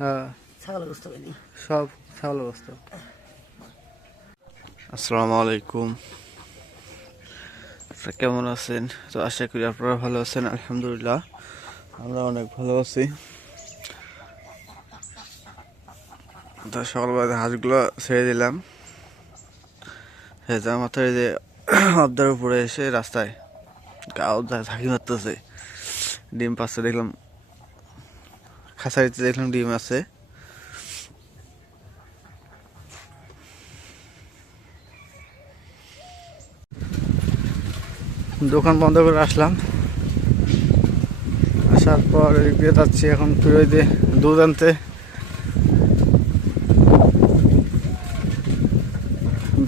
হ্যাঁ সব ছাগলের গোস্ত। আসসালামু আলাইকুম, আপনারা কেমন আছেন? তো আশা করি আপনারা ভালো আছেন। আলহামদুলিল্লাহ আমরা অনেক ভালো আছি। তো সকালবেলা হাঁসগুলো ছেড়ে দিলাম, যার মাথায় যে আবদার উপরে এসে রাস্তায় গাও ঝাঁকি মারতেছে, ডিম পাচ্ছে দেখলাম, খাঁচারিতে দেখলাম ডিম আছে। দোকান বন্ধ করে আসলাম, আসার পর এদিক দিয়ে যাচ্ছি এখন ফিরোই দিয়ে দুধ আনতে।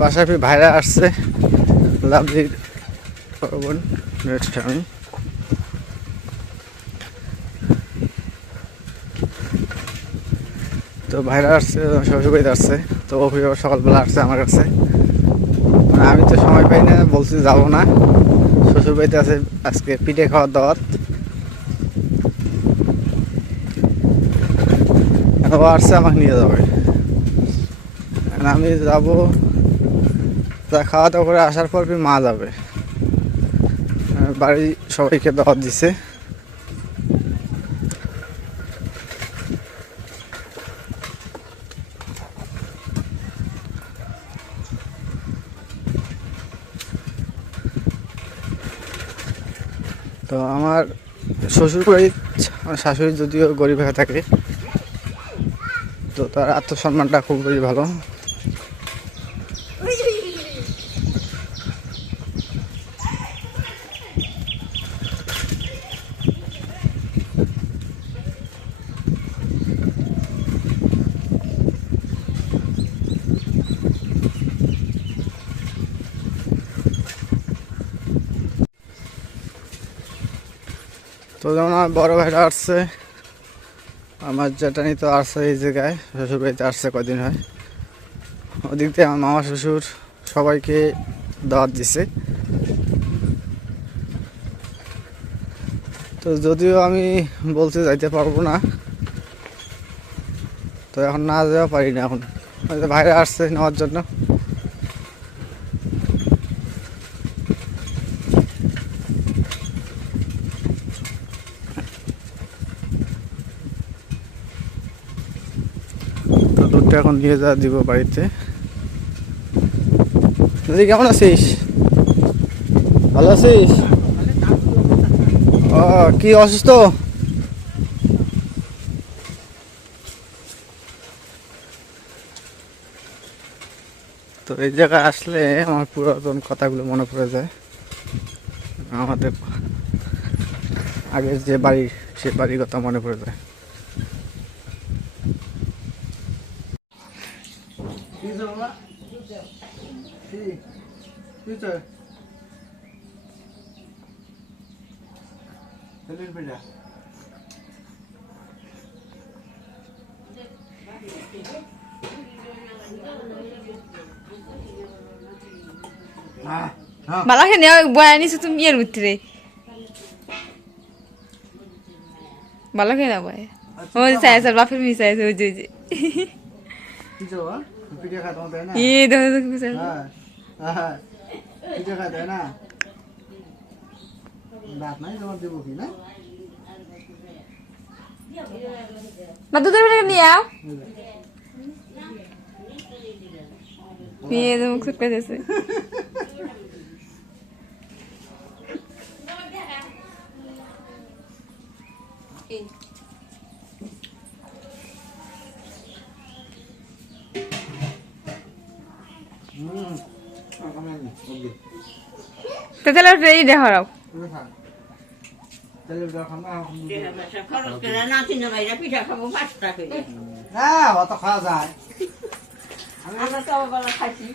বাসায় ভাইরা আসছে, লাভলির বোন স্বামী। তো ভাইরা আসছে, শ্বশুরবাড়িতে আসছে, তো অভিভাবক সকালবেলা আসছে আমার কাছে। মানে আমি তো সময় পাই না, বলছি যাবো না, শ্বশুরবাড়িতে আছে আজকে পিঠে খাওয়ার দাওয়াত। ও আসছে আমাকে নিয়ে যাবে, আমি যাবো। তা খাওয়া দাওয়া করে আসার পর মা যাবে, বাড়ি সবাইকে দাওয়াত দিছে। তো আমার শ্বশুর বাড়ি, আমার শাশুড়ি যদিও গরিব হয়ে থাকে, তো তার আত্মসম্মানটা খুব বেশি ভালো। তো যেমন আমার বড় ভাইরা আসছে, আমার জ্যাঠানি তো আসছে এই জায়গায়, শ্বশুর বাড়িতে আসছে কদিন হয়। ওদিক দিয়ে আমার মামা শ্বশুর সবাইকে দাওয়াত দিছে। তো যদিও আমি বলতে যাইতে পারবো না, তো এখন না যাওয়া পারি না। এখন ভাইরা আসছে নেওয়ার জন্য। তো দুধটা এখন নিয়ে যা দিব বাড়িতে। দিদি কেমন আছিস? ভালো আছিস? ও কি অসুস্থ? তো এই জায়গায় আসলে আমার পুরাতন কথাগুলো মনে পড়ে যায়। আমাদের আগের যে বাড়ি, সে বাড়ির কথা মনে পড়ে যায়। মালা খেয়ে বয়া নিছো তুমি এর ভিতরে মালা খেয়ে না বয়া ও চাইছে বাপের মিস চাইছে ওই যে ये देखो देखो कुछ পিঠে খাতে না দাঁত নাই তোমার দেবো কি না? না দুধের ভিতরে নিয়ে আও ये मुख से कैसे তো চলো রেডি দেখো রাও চলো দাও খানা খরচ করে না তিন বাইরে পিঠা খাবো 5 টাকা করে না অত খাওয়া যায়। আমরা তো বেলা খাইছি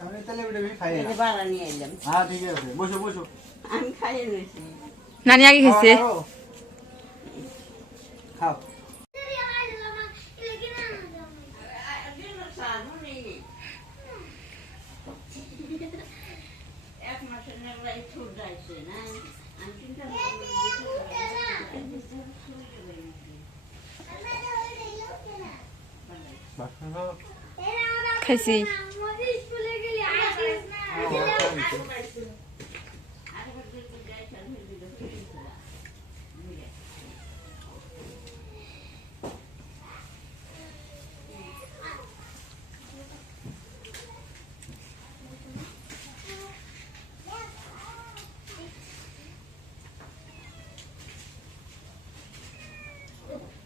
আমি তাহলে বেশি খাই না। এই বাড়া নিয়ে এলাম হ্যাঁ ঠিক আছে, বসো বসো। আমি খাইয়ে নিয়েছি নানি আগে খেয়েছে খাও। এক মাসের নেগলাই ছুট যাইছে না খাইছি।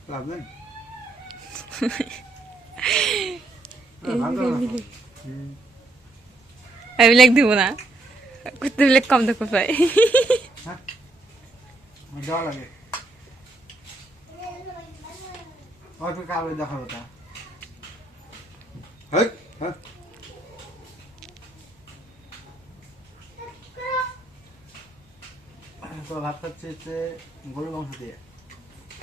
পাবেন আমি লেখ দিব না, করতে লেখ কম দেখো পাই। দেওয়া লাগে অল্প কাগজ দেখাবো ওটা। তো ভাত খাচ্ছি হচ্ছে গরুর মাংস দিয়ে,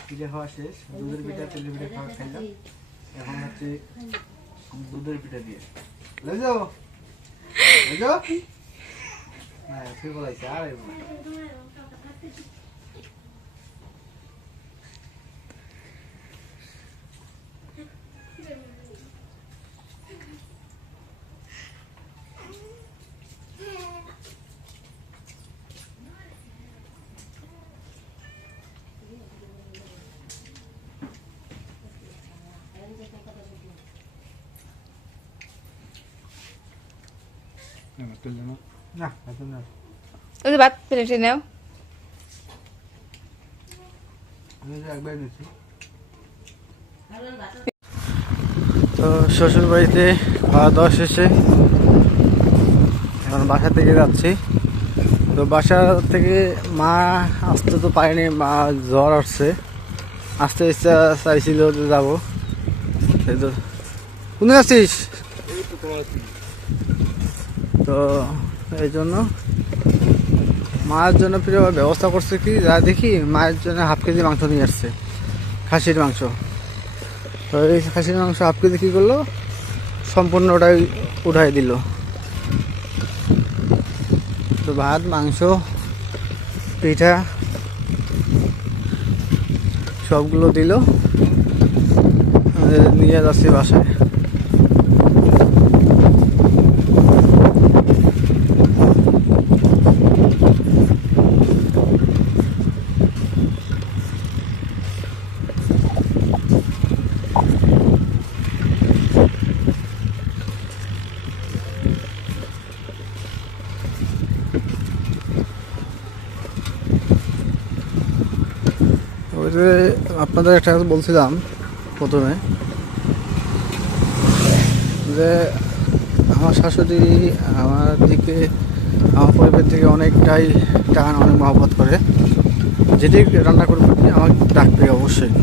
পিঠে খাওয়া শেষ, দুধের পিঠা তেলের পিঠা খাওয়া খাইলাম, এখন হচ্ছে দুধের পিঠা দিয়ে লেজো লেজো হ্যাঁ ঠিক বলাইছে আর না এখন না ওই যে ভাত প্লেটে নাও। একবার নিচ্ছি। তো শ্বশুর বাড়িতে খাওয়া দাওয়া শেষে এখন বাসা থেকে যাচ্ছি। তো বাসা থেকে মা আসতে তো পারেনি, মা জ্বর আসছে, আসতে ইচ্ছা চাইছিল যে যাবো। এই তো কোথায় আছিস? তো এই জন্য মায়ের জন্য প্রিয় ব্যবস্থা করছে কি, যা দেখি মায়ের জন্য হাফ কেজি মাংস নিয়ে আসছে, খাসির মাংস। তো এই খাসির মাংস হাফ কেজি কী করলো, সম্পূর্ণ ওটাই উঠাই দিল। তো ভাত মাংস পিঠা সবগুলো দিল, নিয়ে যাচ্ছি বাসায়। ওই যে আপনাদের একটা কথা বলছিলাম প্রথমে, যে আমার শাশুড়ি আমার দিকে, আমার পরিবার থেকে অনেকটাই টান, অনেক মহব্বত করে। যেটি রান্না করবে আমাকে ডাকবে অবশ্যই।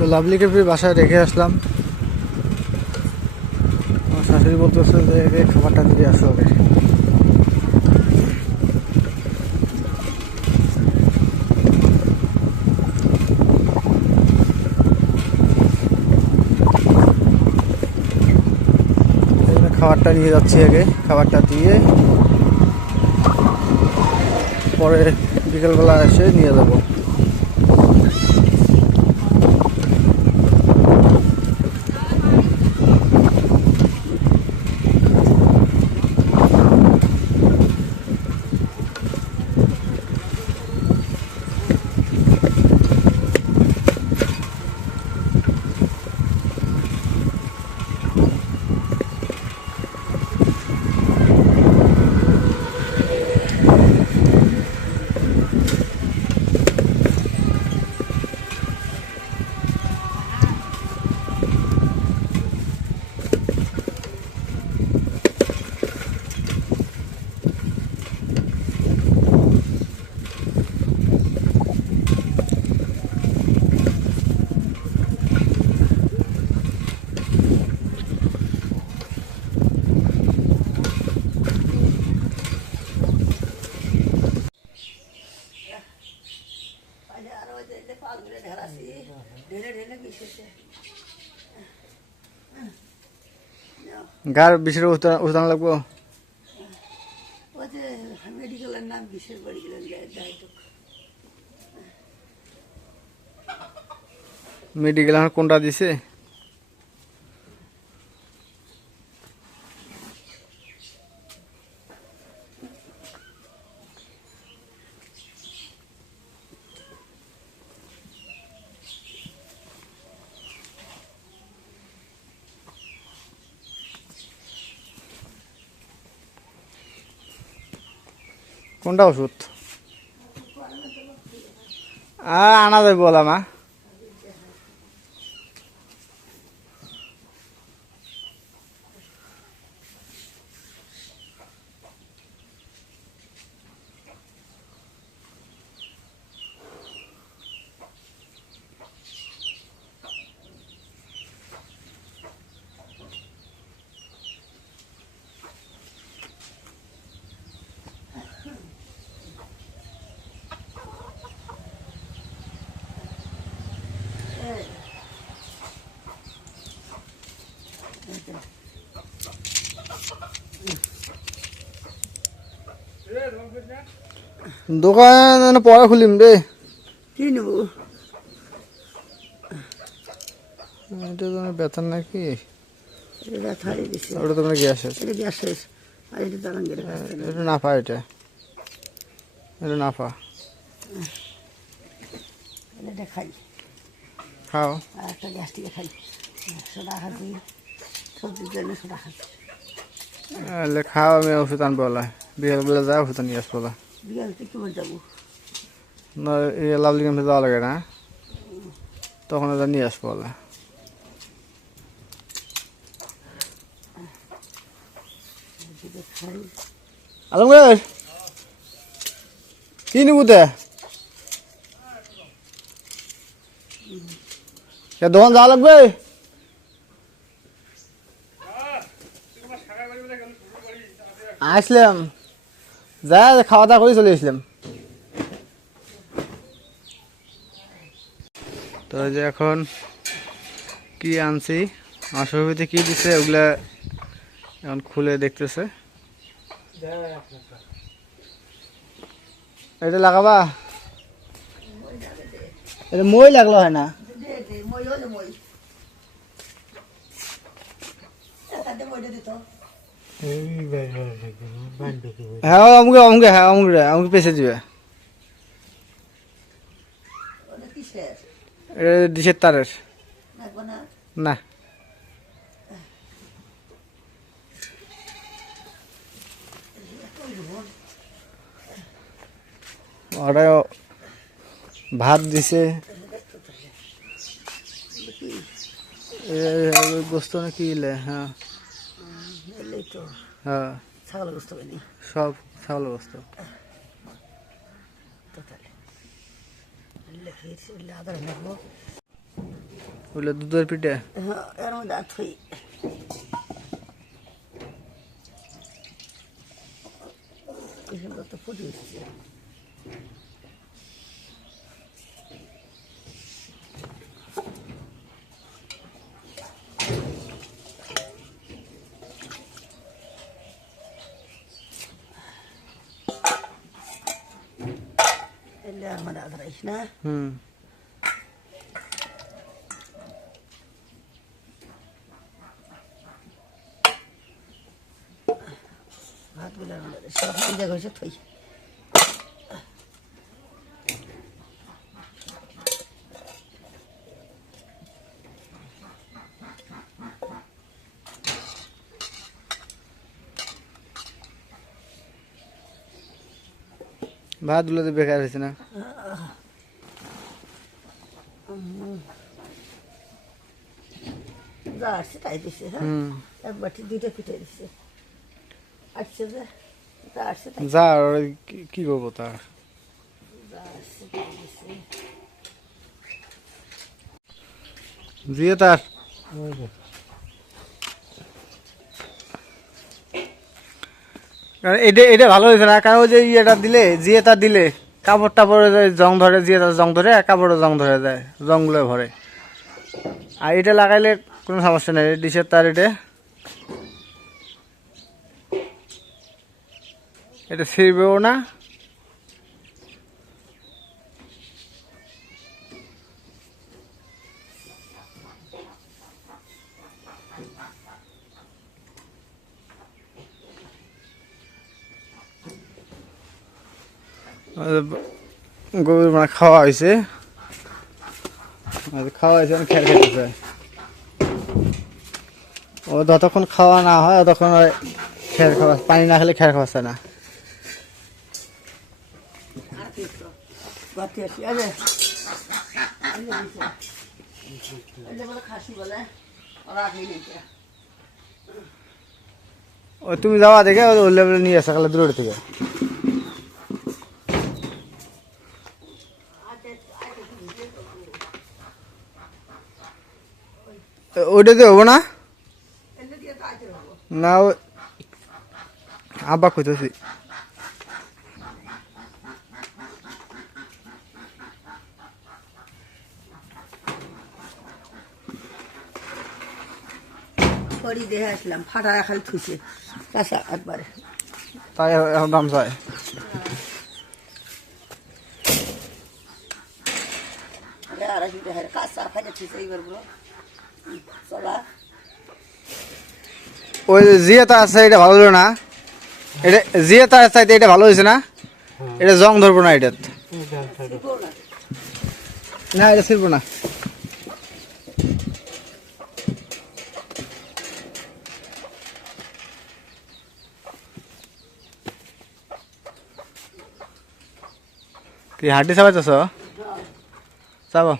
তো লাভলিকে ফির বাসায় রেখে আসলাম। আমার শাশুড়ি বলতেছে যে একে খাবারটা দিয়ে আসো ওকে। খাবারটা নিয়ে যাচ্ছি, আগে খাবারটা দিয়ে পরে বিকেলবেলা এসে নিয়ে যাবো। গার বিষের উঠান লাগবো। ওই যে মেডিকেলের নাম কিসের বাড়ি গেলেন যাই তো মেডিকেল আমার কোনটা দিছে? কোনটা ওষুধ আনা যাবে বলা মা? দোকান পরে খুলিম রে। কি নেবো? এটা তোমার বেতন নাকি? এটা ব্যথা হয়ে গেছে, ওটা তোমার গ্যাসের। এটা গ্যাস শেষ। আর এটা দাঁড়ান গেলে এটা নাফা, এটা নাফা। এটা খাই, খাও। আর একটা গ্যাসটিকে খাই। সোডা খাচ্ছি, সবজির জন্য সোডা খাচ্ছি। খাও, আমি ওষুধ আনবো বলা, বিকেল বেলা যা ওষুধ নিয়ে আসবো বলা। বিকাল থেকে কি যাবো? না লাভলি ক্যাম্পে যাওয়া লাগে না, তখন ওটা নিয়ে আসবো বলা। আলমগীর কি নিবু তে? দোকান যাওয়া লাগবে? আসলাম, যা খাওয়া দাওয়া করে চলে আসলাম। তো যে এখন কি আনছি, অসুবিধে কি দিছে ওগুলা এখন খুলে দেখতেছে। এটা লাগাবা? এটা মই লাগলো হয় না? হ্যাঁ আমাকে আমাকে হ্যাঁ আমাকে আমাকে পেছে দিবে। এটা ডিশের তারের না। ওরা ভাত দিছে, গোস্ত না কি? হ্যাঁ হ্যাঁ ছাগল বুঝতে পারিনি সব ছাগল গোস্ত। ওগুলো দুধের পিঠে। এর মধ্যে আর থই তো ফুটে উঠছে। এর মধ্যে আদা রাইস না। ভাতগুলোর মধ্যে সব জায়গা হয়েছে থই। ভাতগুলো তো বেকার হয়েছে না? যা আসছে তাই দিচ্ছে। হ্যাঁ এক বাটি দুইটা পিঠে দিচ্ছে। আসছে যে যা আসছে তাই যা আর কি করবো তার। যা আসছে তাই দিচ্ছে। দিয়ে তার এটা এটা ভালো হয়েছে না, কারণ ওই যে ইয়েটা দিলে, জিয়ে তার দিলে কাপড় টাপড়ে জং ধরে, জিয়ে তার জং ধরে, কাপড়ে জং ধরে যায়, জংগুলো ভরে। আর এটা লাগাইলে কোনো সমস্যা নেই, ডিশের তার এটা ছিঁড়বেও না। গরুর মানে খাওয়া হয়েছে, খাওয়া হয়েছে খেয়াল খেতেছে। ও যতক্ষণ খাওয়া না হয় ততক্ষণ খেয়াল খাওয়া, পানি না খেলে খেয়াল খাওয়াচ্ছে না। ও তুমি যাওয়া দেখে ওই লেভেলে নিয়ে আসা কালে দূরের থেকে। ওইটা দিয়ে হবো না, না আব্বা কইতেছি। করি দেখে আসলাম, ফাটা খালি থুইছে কাঁচা একবারে। তাই এখন দাম চাই। আড়াইশো টাকা কাঁচা ফাটা থুইছে এইবার বলো চলা। ওই জিয়ে তার আছে এটা ভালো হলো না, এটা জিয়ে তার চাইতে এটা ভালো হয়েছে না, এটা জং ধরবো না, এটা না, এটা ছিড়বো না। কি হাড্ডি চাবাইতেছ? চাবো।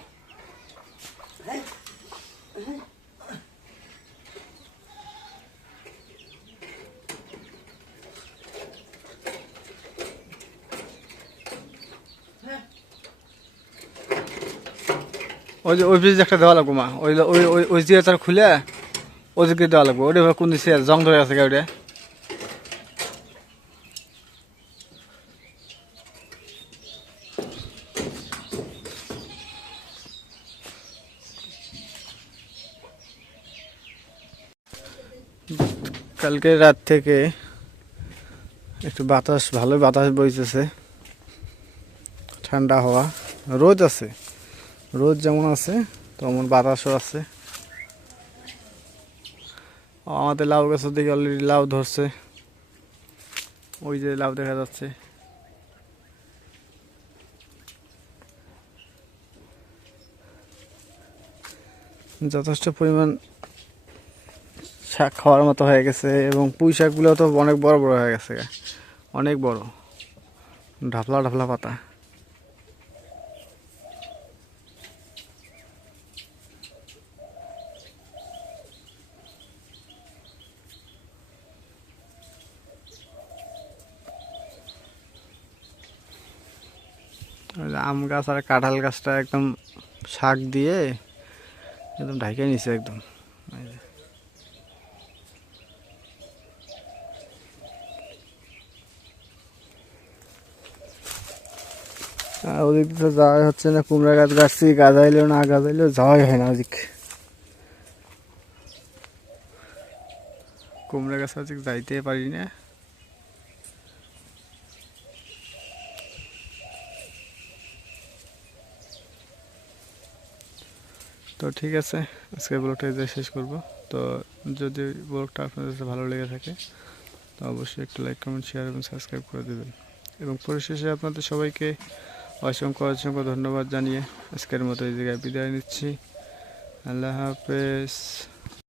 ওই যে ওই পিস একটা দেওয়া লাগবো মা, ওই ওই ওই ওই যে তার খুলে ওদিকে দেওয়া লাগবো। ওটা কোন দিচ্ছে জং ধরে আছে ওটা। কালকে রাত থেকে একটু বাতাস, ভালো বাতাস বইতেছে, ঠান্ডা হাওয়া, রোদ আছে, রোদ যেমন আছে তেমন বাতাসও আছে। আমাদের লাউ গাছের দিকে অলরেডি লাউ ধরছে, ওই যে লাউ দেখা যাচ্ছে। যথেষ্ট পরিমাণ শাক খাওয়ার মতো হয়ে গেছে, এবং পুঁই শাকগুলো তো অনেক বড় বড় হয়ে গেছে, অনেক বড়, ঢাপলা ঢাপলা পাতা। আম গাছ আর কাঁঠাল গাছটা একদম শাক দিয়ে একদম ঢাকে নিছে একদম। আর ওদিক তো যাওয়া হচ্ছে না, কুমড়া গাছ গাছছি, গাছাইলেও না গাছাইলেও যাওয়াই হয় না ওদিক। কুমড়া গাছ ওদিক যাইতে পারি না। তো ঠিক আছে, আজকে ব্লগটা শেষ করব। তো যদি ব্লগটা আপনাদের কাছে ভালো লেগে থাকে তো অবশ্যই একটু লাইক, কমেন্ট, শেয়ার এবং সাবস্ক্রাইব করে দেবেন। এবং পরিশেষে আপনাদের সবাইকে অসংখ্য অসংখ্য ধন্যবাদ জানিয়ে আজকের মতো এই জায়গায় বিদায় নিচ্ছি। আল্লাহ হাফেজ।